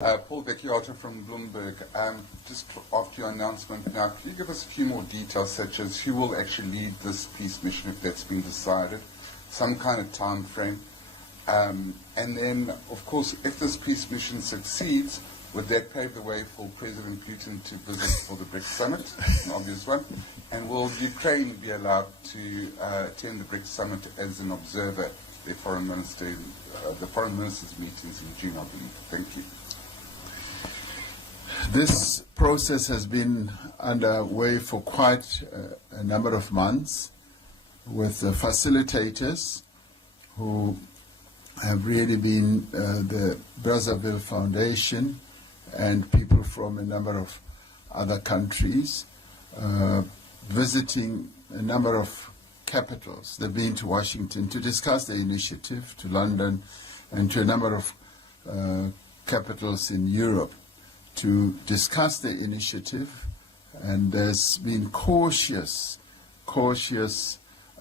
Paul Vecchiato from Bloomberg. Just after your announcement now, can you give us a few more details, such as who will actually lead this peace mission if that's been decided, some kind of time frame? And then, of course, if this peace mission succeeds, would that pave the way for President Putin to visit for the BRICS summit, an obvious one? And will Ukraine be allowed to attend the BRICS summit as an observer, the foreign ministers' meetings in June, I believe? Thank you. This process has been underway for quite a number of months with the facilitators who have really been the Brazzaville Foundation and people from a number of other countries visiting a number of capitals. They've been to Washington to discuss the initiative, to London, and to a number of capitals in Europe to discuss the initiative, and there's been cautious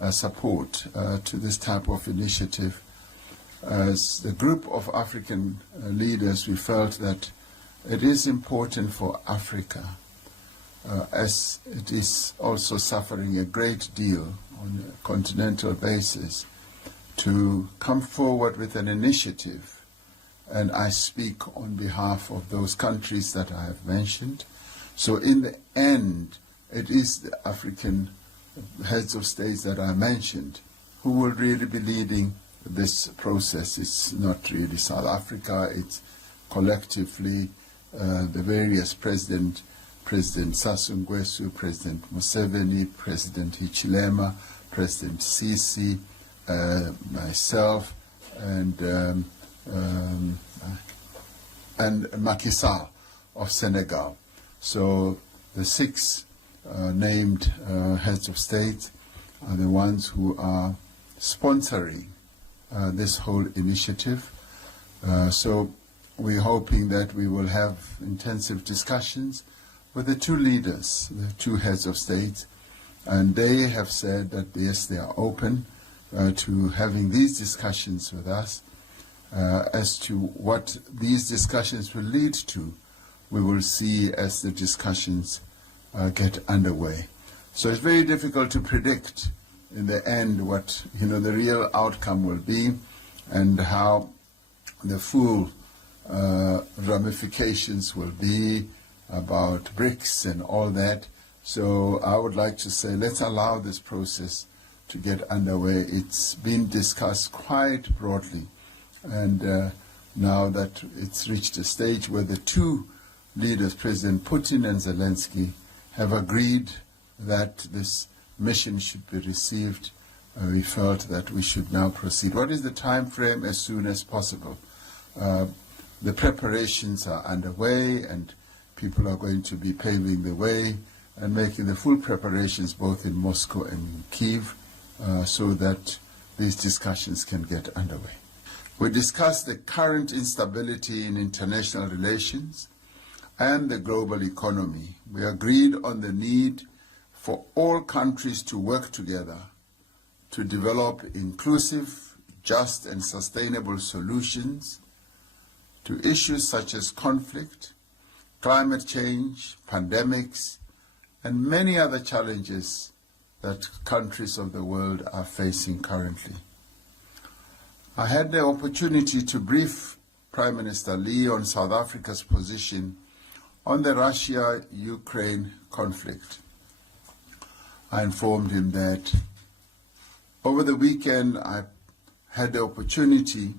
support to this type of initiative. As the group of African leaders, we felt that it is important for Africa, as it is also suffering a great deal on a continental basis, to come forward with an initiative. And I speak on behalf of those countries that I have mentioned. So in the end, it is the African heads of states that I mentioned who will really be leading this process. It's not really South Africa, it's collectively the various President Sassou Nguesso, President Museveni, President Hichilema, President Sisi, myself, and Macky Sall of Senegal. So the six named heads of state are the ones who are sponsoring this whole initiative. So we're hoping that we will have intensive discussions with the two leaders, the two heads of state, and they have said that yes, they are open to having these discussions with us. As to what these discussions will lead to, we will see as the discussions get underway. So it's very difficult to predict in the end what the real outcome will be and how the full ramifications will be about BRICS and all that. So I would like to say let's allow this process to get underway. It's been discussed quite broadly. And now that it's reached a stage where the two leaders, President Putin and Zelensky, have agreed that this mission should be received, we felt that we should now proceed. What is the time frame? As soon as possible. The preparations are underway, and people are going to be paving the way and making the full preparations both in Moscow and in Kyiv so that these discussions can get underway. We discussed the current instability in international relations and the global economy. We agreed on the need for all countries to work together to develop inclusive, just, and sustainable solutions to issues such as conflict, climate change, pandemics, and many other challenges that countries of the world are facing currently. I had the opportunity to brief Prime Minister Lee on South Africa's position on the Russia-Ukraine conflict. I informed him that over the weekend I had the opportunity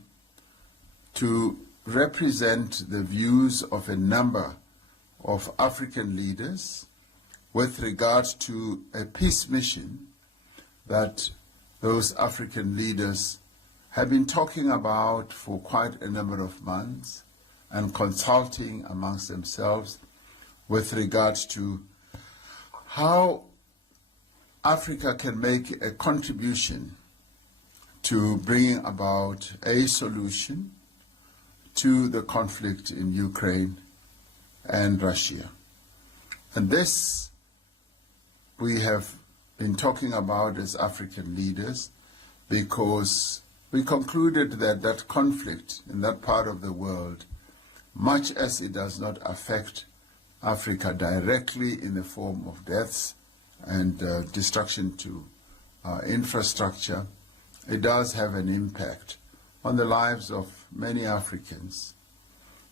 to represent the views of a number of African leaders with regard to a peace mission that those African leaders have been talking about for quite a number of months and consulting amongst themselves with regards to how Africa can make a contribution to bringing about a solution to the conflict in Ukraine and Russia. And this we have been talking about as African leaders because we concluded that that conflict in that part of the world much as it does not affect Africa directly in the form of deaths and destruction to infrastructure, it does have an impact on the lives of many Africans.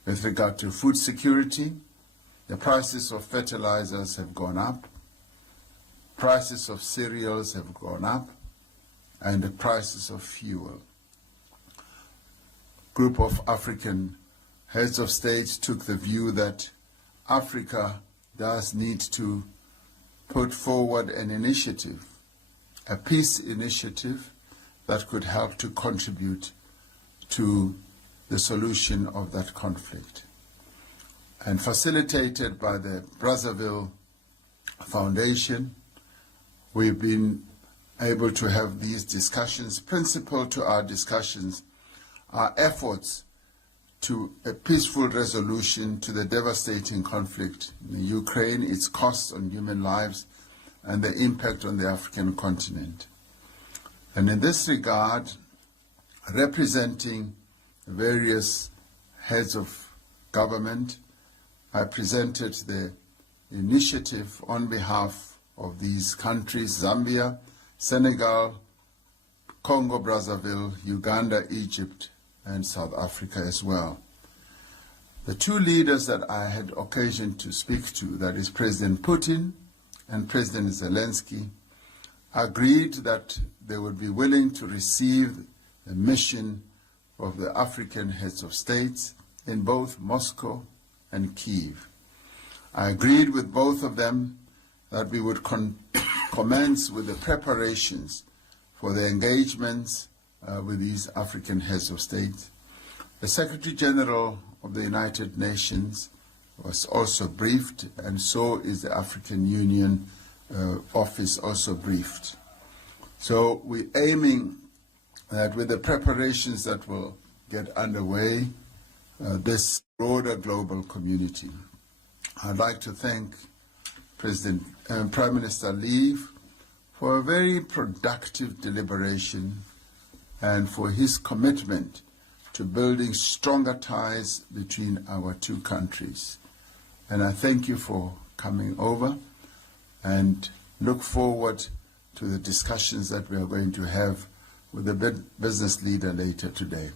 With regard to food security, the prices of fertilizers have gone up, prices of cereals have gone up, and the prices of fuel. Group of African heads of states took the view that Africa does need to put forward an initiative, a peace initiative that could help to contribute to the solution of that conflict. And facilitated by the Brazzaville Foundation, we've been able to have these discussions. Principal to our discussions are efforts to a peaceful resolution to the devastating conflict in Ukraine, its cost on human lives, and the impact on the African continent. And in this regard, representing various heads of government, I presented the initiative on behalf of these countries: Zambia, Senegal, Congo-Brazzaville, Uganda, Egypt, and South Africa as well. The two leaders that I had occasion to speak to, that is President Putin and President Zelensky, agreed that they would be willing to receive the mission of the African heads of states in both Moscow and Kyiv. I agreed with both of them that we would commence with the preparations for the engagements with these African heads of state. The Secretary General of the United Nations was also briefed, and so is the African Union office also briefed. So we're aiming that with the preparations that will get underway, this broader global community. I'd like to thank Prime Minister Lee for a very productive deliberation and for his commitment to building stronger ties between our two countries. And I thank you for coming over and look forward to the discussions that we are going to have with the business leader later today.